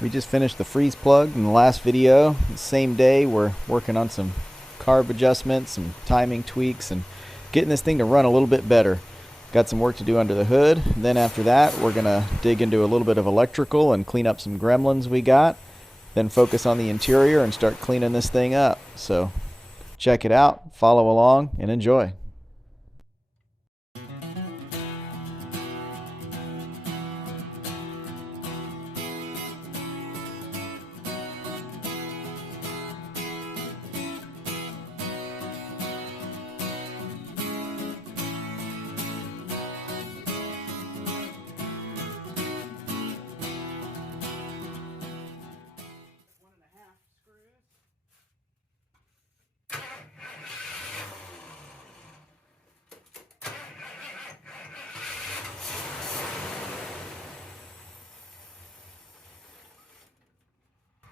We just finished the freeze plug in the last video. The same day, we're working on some carb adjustments, some timing tweaks, and getting this thing to run a little bit better. Got some work to do under the hood. Then after that, we're gonna dig into a little bit of electrical and clean up some gremlins we got. Then focus on the interior and start cleaning this thing up. So check it out, follow along, and enjoy.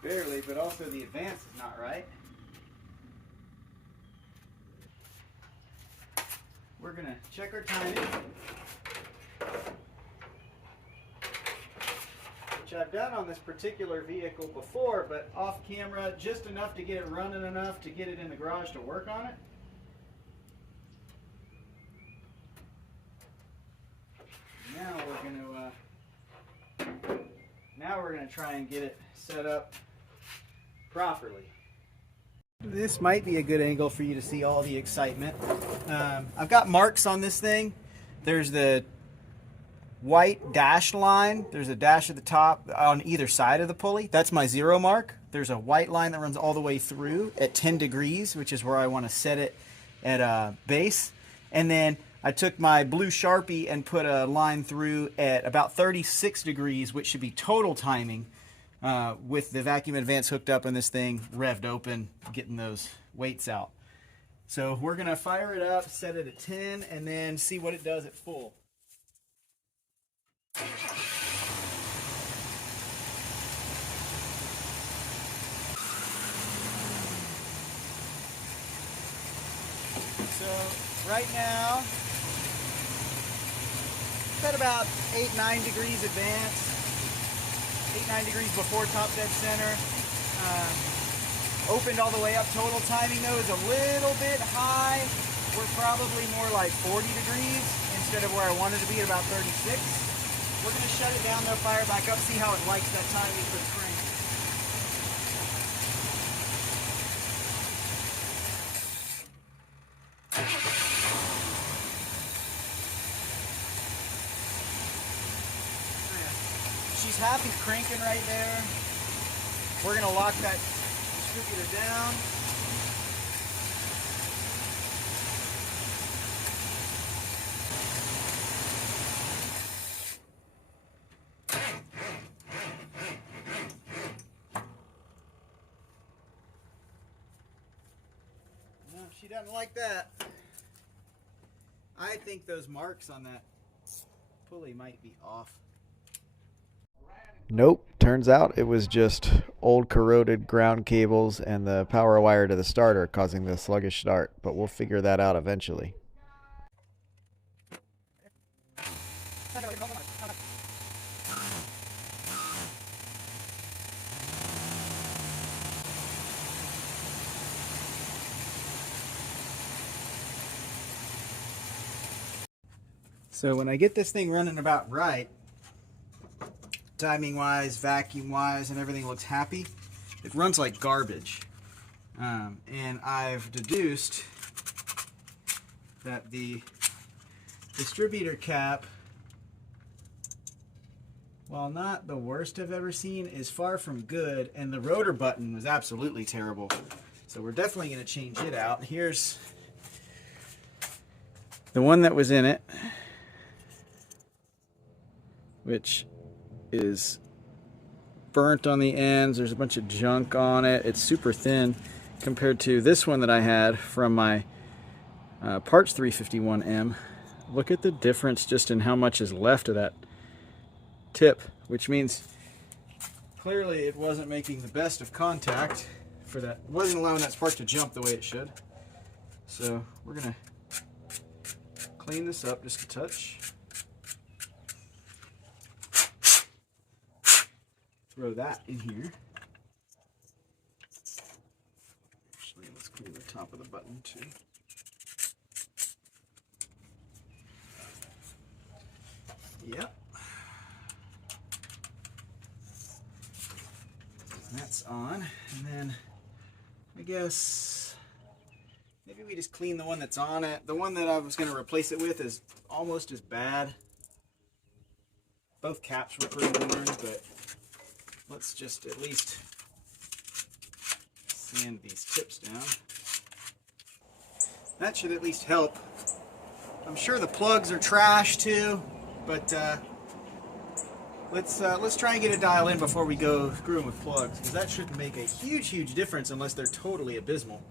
Barely, but also the advance is not right. We're gonna check our timing, which I've done on this particular vehicle before, but off camera, just enough to get it running enough to get it in the garage to work on it. Now we're gonna try and get it set up properly. This might be a good angle for you to see all the excitement. I've got marks on this thing. There's the white dashed line. There's a dash at the top on either side of the pulley. That's my 0 mark. There's a white line that runs all the way through at 10 degrees, which is where I want to set it at base. And then I took my blue Sharpie and put a line through at about 36 degrees, which should be total timing, with the vacuum advance hooked up and this thing revved open, getting those weights out. So we're gonna fire it up, set it at 10, and then see what it does at full. So right now, it's at about 8-9 degrees advance. 8-9 degrees before top dead center. Opened all the way up. Total timing though is a little bit high. We're probably more like 40 degrees instead of where I wanted to be at about 36. We're going to shut it down though, fire back up, see how it likes that timing for the crank. She's happy cranking right there. We're going to lock that distributor down. No, she doesn't like that. I think those marks on that pulley might be off. Nope, turns out it was just old corroded ground cables and the power wire to the starter causing the sluggish start, but we'll figure that out eventually. So when I get this thing running about right, timing wise, vacuum wise, and everything looks happy, it runs like garbage. And I've deduced that the distributor cap, while not the worst I've ever seen, is far from good, and the rotor button was absolutely terrible. So we're definitely going to change it out. Here's the one that was in it, which is burnt on the ends. There's a bunch of junk on it. It's super thin compared to this one that I had from my Parts 351M. Look at the difference just in how much is left of that tip, which means clearly it wasn't making the best of contact for that. It wasn't allowing that spark to jump the way it should. So we're gonna clean this up just a touch. throw that in here. Actually, let's clean the top of the button too. Yep. That's on. And then I guess maybe we just clean the one that's on it. The one that I was going to replace it with is almost as bad. Both caps were pretty worn, but let's just at least sand these tips down. That should at least help. I'm sure the plugs are trash too, but let's try and get a dial in before we go screwing with plugs, because that shouldn't make a huge difference unless they're totally abysmal.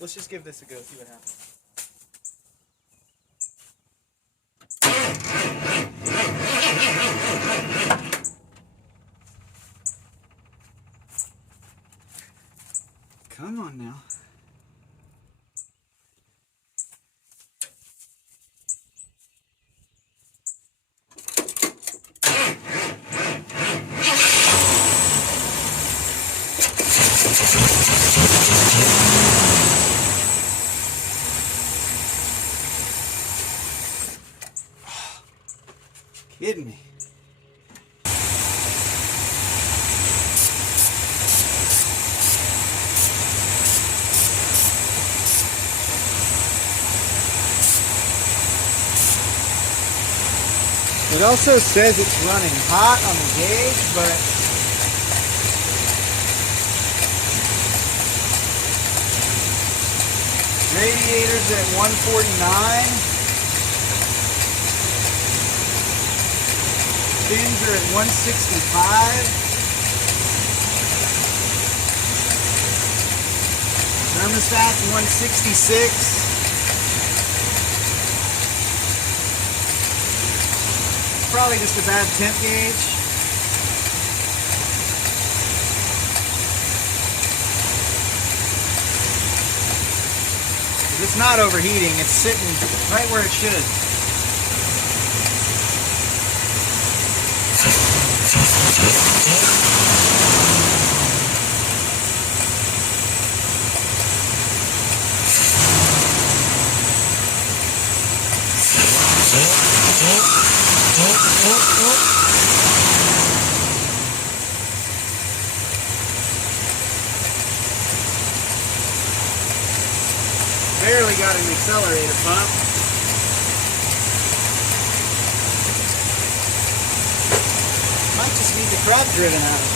Let's just give this a go, see what happens. Come on now. Kidding me. It also says it's running hot on the gauge, but radiator's at 149. Fins are at 165. Thermostat's 166. Probably just a bad temp gauge. It's not overheating, it's sitting right where it should. Barely got an accelerator pump. Might just need the crop driven out of it.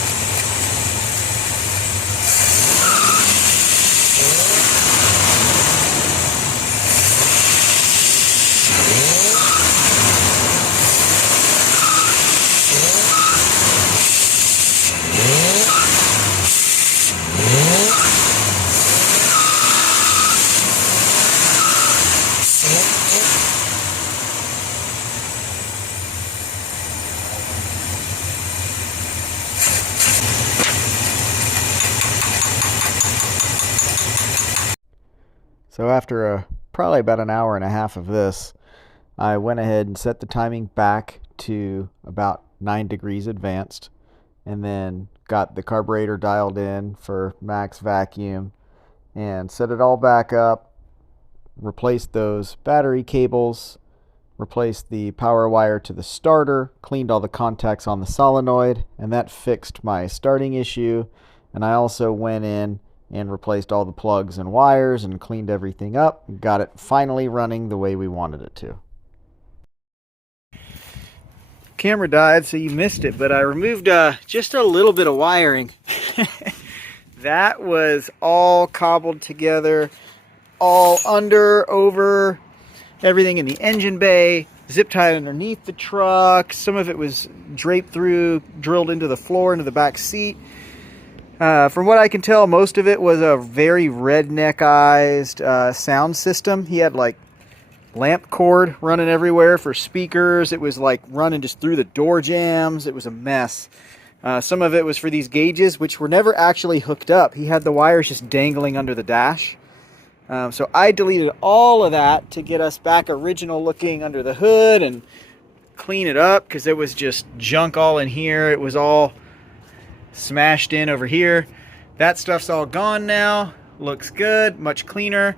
So after probably about an hour and a half of this, I went ahead and set the timing back to about 9 degrees advanced, and then got the carburetor dialed in for max vacuum and set it all back up, replaced those battery cables, replaced the power wire to the starter, cleaned all the contacts on the solenoid, and that fixed my starting issue. And I also went in and replaced all the plugs and wires and cleaned everything up and got it finally running the way we wanted it to. Camera died, so you missed it, but I removed just a little bit of wiring. That was all cobbled together, all under, over, everything in the engine bay, zip tied underneath the truck. Some of it was draped through, drilled into the floor, into the back seat. From what I can tell, most of it was a very redneckized sound system. He had like lamp cord running everywhere for speakers. It was like running just through the door jambs. It was a mess. Some of it was for these gauges, which were never actually hooked up. He had the wires just dangling under the dash. So I deleted all of that to get us back original looking under the hood and clean it up because it was just junk all in here. It was all smashed in over here. That stuff's all gone now. Looks good, much cleaner.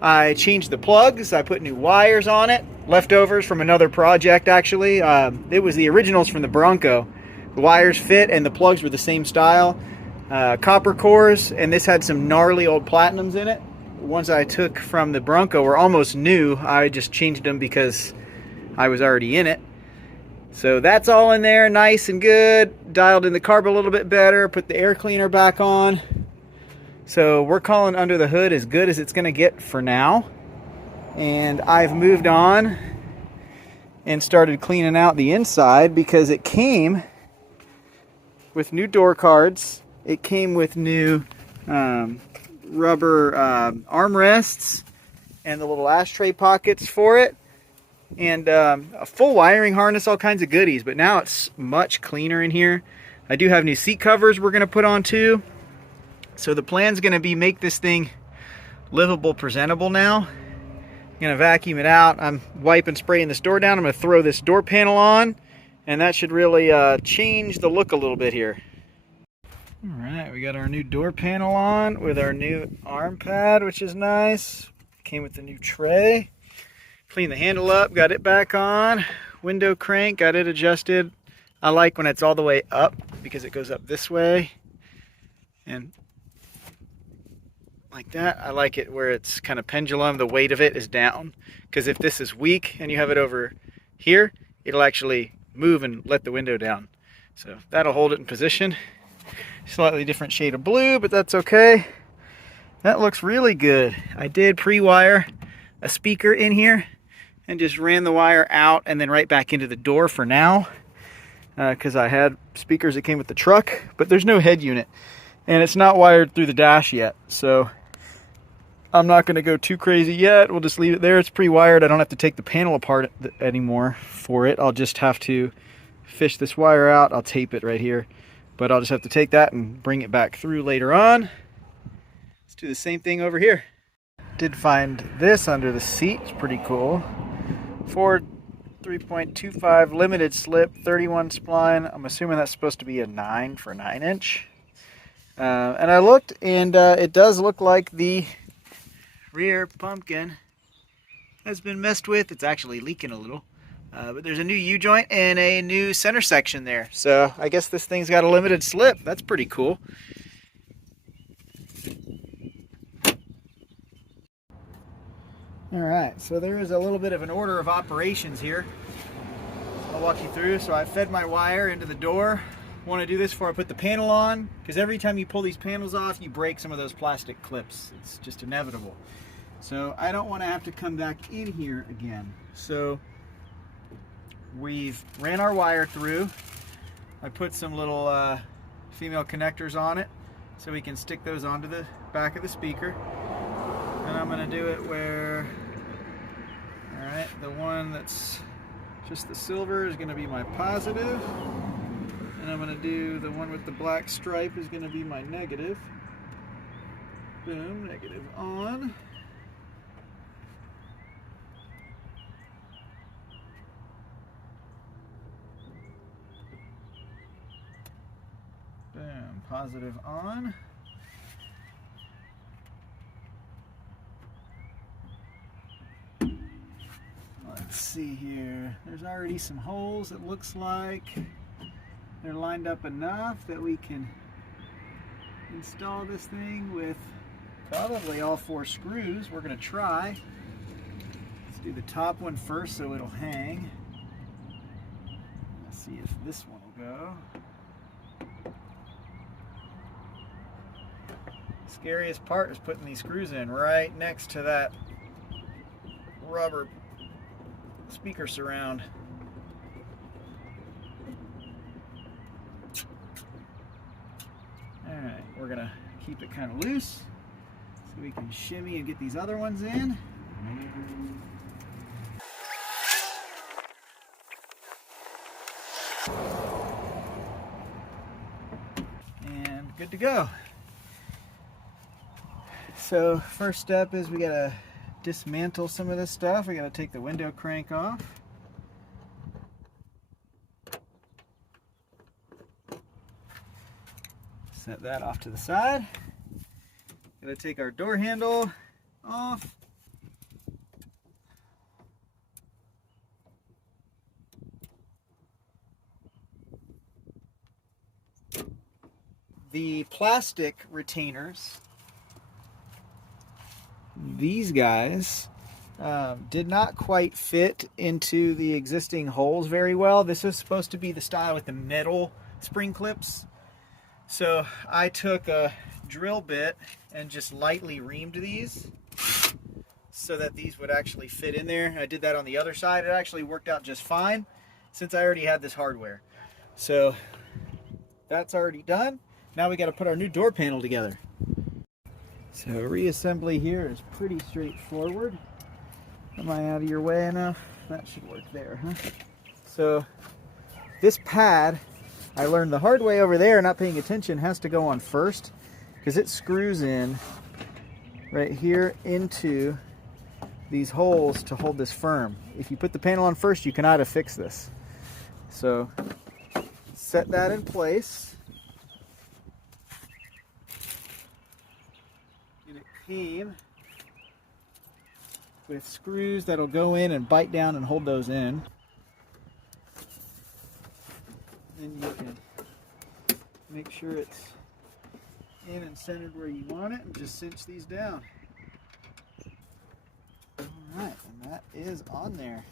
I changed the plugs. I put new wires on it. Leftovers from another project, actually. It was the originals from the Bronco. The wires fit and the plugs were the same style. Copper cores, and this had some gnarly old platinums in it. The ones I took from the Bronco were almost new. I just changed them because I was already in it. So that's all in there, nice and good. Dialed in the carb a little bit better. Put the air cleaner back on. So we're calling under the hood as good as it's going to get for now. And I've moved on and started cleaning out the inside because it came with new door cards. It came with new rubber armrests and the little ashtray pockets for it. And a full wiring harness, all kinds of goodies. But now it's much cleaner in here. I do have new seat covers we're going to put on too. So the plan's going to be make this thing livable, presentable now. I'm going to vacuum it out. I'm wiping, spraying this door down. I'm going to throw this door panel on, and that should really change the look a little bit here. All right, we got our new door panel on with our new arm pad, which is nice. Came with the new tray. Clean the handle up, got it back on. Window crank, got it adjusted. I like when it's all the way up because it goes up this way. And like that. I like it where it's kind of pendulum, the weight of it is down, because if this is weak and you have it over here, it'll actually move and let the window down. So that'll hold it in position. Slightly different shade of blue, but that's okay. That looks really good. I did pre-wire a speaker in here and just ran the wire out and then right back into the door for now, because I had speakers that came with the truck, but there's no head unit and it's not wired through the dash yet, so I'm not going to go too crazy yet. We'll just leave it there. It's pre-wired. I don't have to take the panel apart anymore for it. I'll just have to fish this wire out. I'll tape it right here, but I'll just have to take that and bring it back through later on. Let's do the same thing over here. Did find this under the seat. It's pretty cool. Ford 3.25 limited slip 31 spline. I'm assuming that's supposed to be a 9 for 9-inch. And I looked, and it does look like the rear pumpkin has been messed with. It's actually leaking a little, but there's a new U-joint and a new center section there, so I guess this thing's got a limited slip. That's pretty cool. Alright, so there is a little bit of an order of operations here. I'll walk you through. So I fed my wire into the door. I want to do this before I put the panel on, because every time you pull these panels off, you break some of those plastic clips. It's just inevitable. So I don't want to have to come back in here again. So we've ran our wire through. I put some little female connectors on it so we can stick those onto the back of the speaker. And I'm going to do it where, alright, the one that's just the silver is going to be my positive. And I'm going to do the one with the black stripe is going to be my negative. Boom, negative on. Boom, positive on. Let's see here. There's already some holes, it looks like. They're lined up enough that we can install this thing with probably all 4 screws. We're going to try. Let's do the top one first so it'll hang. Let's see if this one will go. Scariest part is putting these screws in right next to that rubber speaker surround. Alright, we're gonna keep it kind of loose so we can shimmy and get these other ones in. And good to go. So first step is we gotta dismantle some of this stuff. We gotta take the window crank off. Set that off to the side. Gonna take our door handle off. The plastic retainers, these guys did not quite fit into the existing holes very well. This is supposed to be the style with the metal spring clips. So I took a drill bit and just lightly reamed these so that these would actually fit in there. I did that on the other side. It actually worked out just fine since I already had this hardware. So that's already done. Now we got to put our new door panel together. So reassembly here is pretty straightforward. Am I out of your way enough? That should work there, huh? So this pad, I learned the hard way over there, not paying attention, has to go on first because it screws in right here into these holes to hold this firm. If you put the panel on first, you cannot affix this. So set that in place. And it came with screws that'll go in and bite down and hold those in. And you can make sure it's in and centered where you want it and just cinch these down. Alright, and that is on there.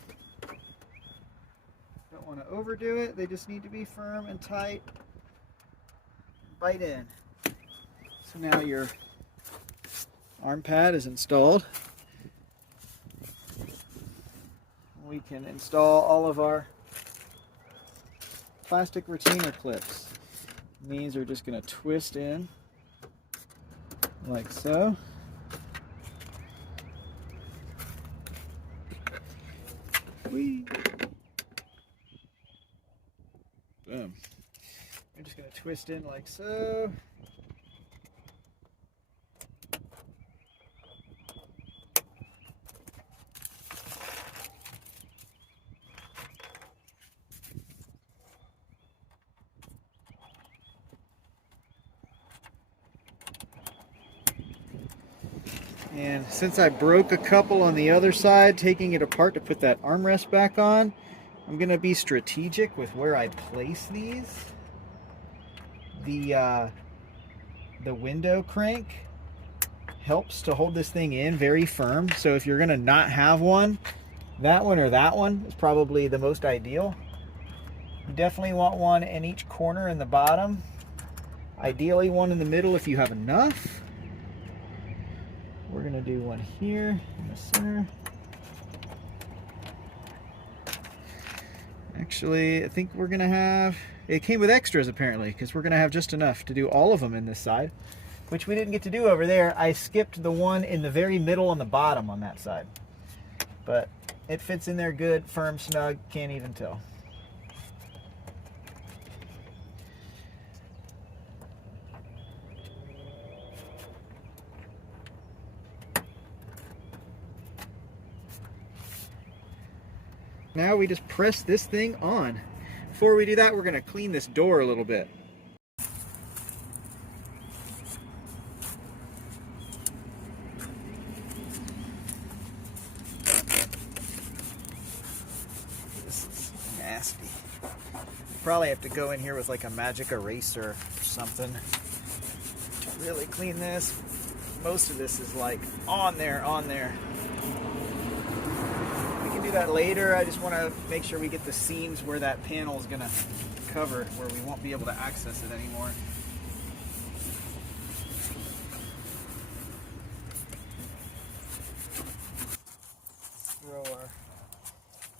Don't want to overdo it, they just need to be firm and tight. Bite in. So now your arm pad is installed. We can install all of our plastic retainer clips. These are just going to twist in like so. Whee. Boom. I'm just going to twist in like so. And since I broke a couple on the other side, taking it apart to put that armrest back on, I'm going to be strategic with where I place these. The window crank helps to hold this thing in very firm. So if you're going to not have one, that one or that one is probably the most ideal. You definitely want one in each corner in the bottom. Ideally one in the middle if you have enough. We're going to do one here in the center. Actually, I think we're going to have, it came with extras apparently, because we're going to have just enough to do all of them in this side, which we didn't get to do over there. I skipped the one in the very middle on the bottom on that side. But it fits in there good, firm, snug, can't even tell. Now we just press this thing on. Before we do that, we're going to clean this door a little bit. This is nasty. Probably have to go in here with like a magic eraser or something to really clean this. Most of this is like on there. Do that later. I just want to make sure we get the seams where that panel is going to cover, where we won't be able to access it anymore. Throw our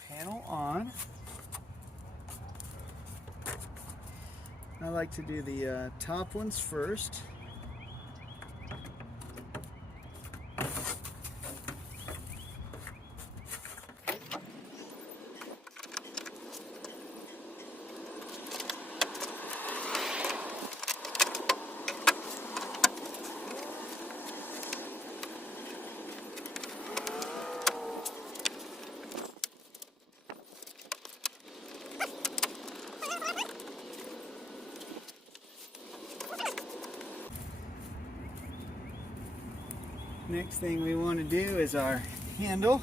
panel on. I like to do the top ones first. Next thing we want to do is our handle.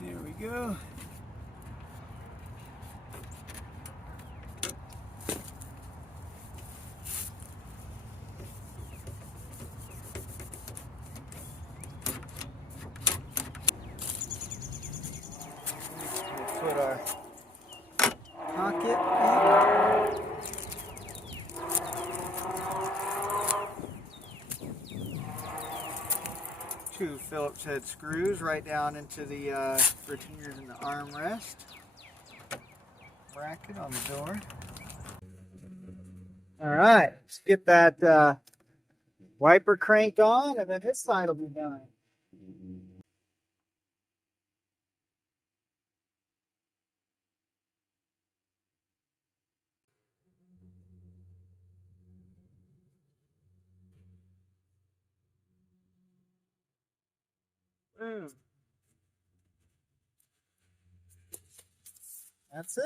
There we go. Put our pocket in. Two Phillips head screws right down into the retainers in the armrest. Bracket on the door. All right, let's get that wiper cranked on, and then this side will be done. Boom. That's it.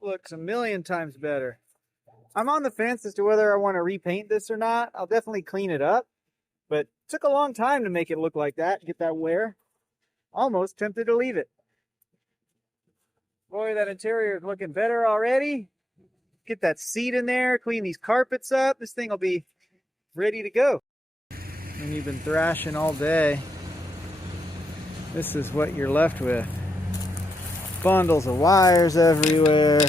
Looks a million times better. I'm on the fence as to whether I want to repaint this or not. I'll definitely clean it up, but it took a long time to make it look like that, get that wear. Almost tempted to leave it. Boy, that interior is looking better already. Get that seat in there, clean these carpets up. This thing will be ready to go. When you've been thrashing all day, this is what you're left with. Bundles of wires everywhere,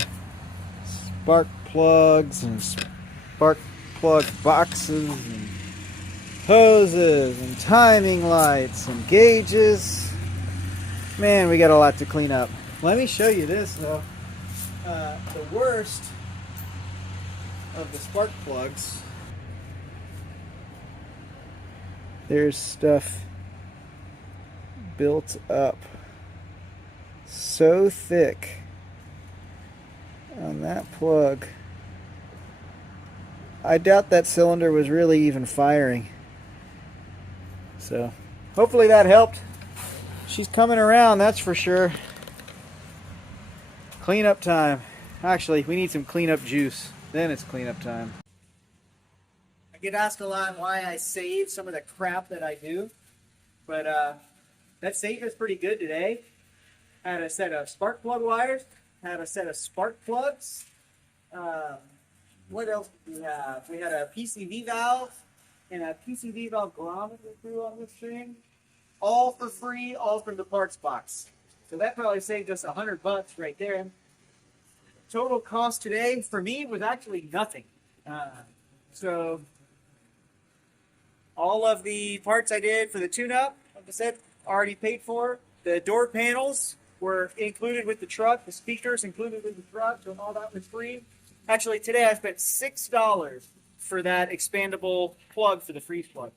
spark plugs and spark plug boxes and hoses and timing lights and gauges. Man, we got a lot to clean up. Let me show you this though. The worst of the spark plugs, there's stuff built up so thick on that plug. I doubt that cylinder was really even firing. So hopefully that helped. She's coming around, that's for sure. Cleanup time. Actually, we need some cleanup juice. Then it's cleanup time. I get asked a lot why I save some of the crap that I do. But that save is pretty good today. Had a set of spark plug wires. Had a set of spark plugs. What else did we have? We had a PCV valve and a PCV valve grommet we threw on this thing. All for free, all from the parts box. So that probably saved us $100 right there. Total cost today for me was actually nothing. So all of the parts I did for the tune-up, like I said, already paid for. The door panels were included with the truck. The speakers included with the truck, so all that was free. Actually, today I spent $6 for that expandable plug for the freeze plug.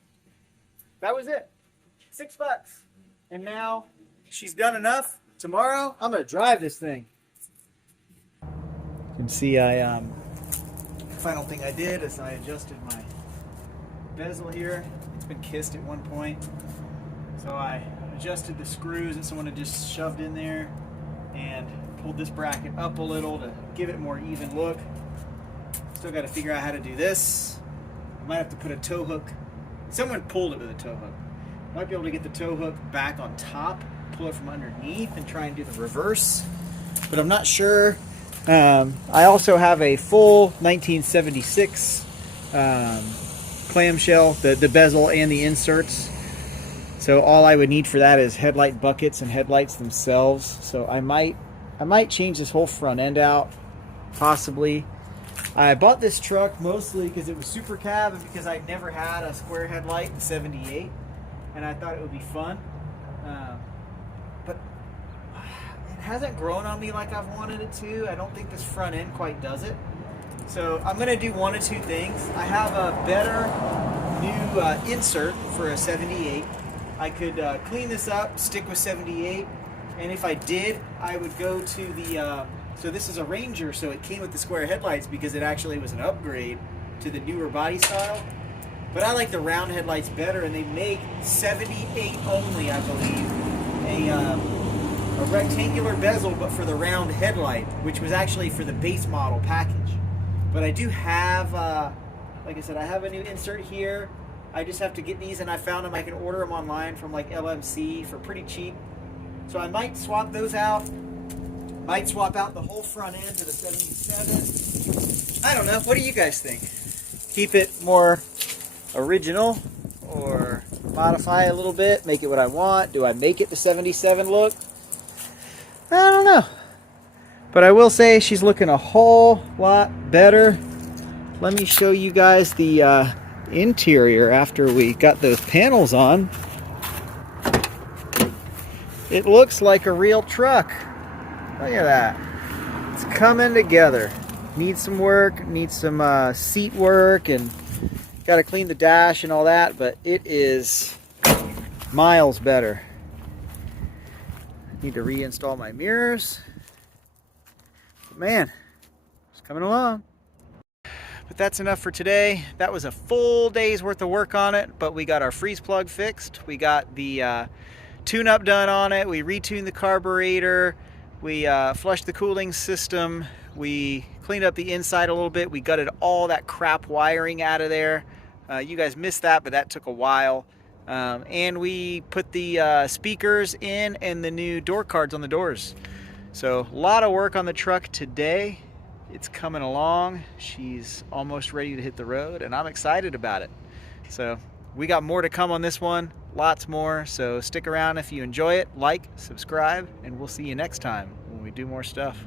That was it. $6. And now she's done enough. Tomorrow, I'm going to drive this thing. You can see final thing I did is I adjusted my bezel here. It's been kissed at one point. So I adjusted the screws that someone had just shoved in there and pulled this bracket up a little to give it a more even look. Still got to figure out how to do this. I might have to put a tow hook. Someone pulled it with a tow hook. Might be able to get the tow hook back on top, pull it from underneath and try and do the reverse, but I'm not sure. I also have a full 1976 clamshell, the bezel and the inserts. So all I would need for that is headlight buckets and headlights themselves. So I might change this whole front end out, possibly. I bought this truck mostly because it was Supercab and because I never had a square headlight in '78, and I thought it would be fun. But it hasn't grown on me like I've wanted it to. I don't think this front end quite does it. So I'm going to do one of two things. I have a better new insert for a '78. I could clean this up, stick with '78, and if I did, I would go to the, so this is a Ranger, so it came with the square headlights because it actually was an upgrade to the newer body style. But I like the round headlights better, and they make '78 only, I believe, a a rectangular bezel, but for the round headlight, which was actually for the base model package. But I do have, like I said, I have a new insert here. I just have to get these, and I found them. I can order them online from like LMC for pretty cheap. So I might swap those out. Might swap out the whole front end to the 77. I don't know. What do you guys think? Keep it more original or modify a little bit, make it what I want? Do I make it the 77 look? I don't know. But I will say she's looking a whole lot better. Let me show you guys the interior after we got those panels on. It looks like a real truck. Look at that. It's coming together. Needs some work, needs some seat work, and got to clean the dash and all that, but it is miles better. Need to reinstall my mirrors. But man, it's coming along. But that's enough for today. That was a full day's worth of work on it, but we got our freeze plug fixed. We got the tune-up done on it. We retuned the carburetor. We flushed the cooling system. We cleaned up the inside a little bit. We gutted all that crap wiring out of there. You guys missed that, but that took a while. And we put the speakers in and the new door cards on the doors. So a lot of work on the truck today. It's coming along. She's almost ready to hit the road, and I'm excited about it. So we got more to come on this one, lots more. So stick around if you enjoy it, like, subscribe, and we'll see you next time when we do more stuff.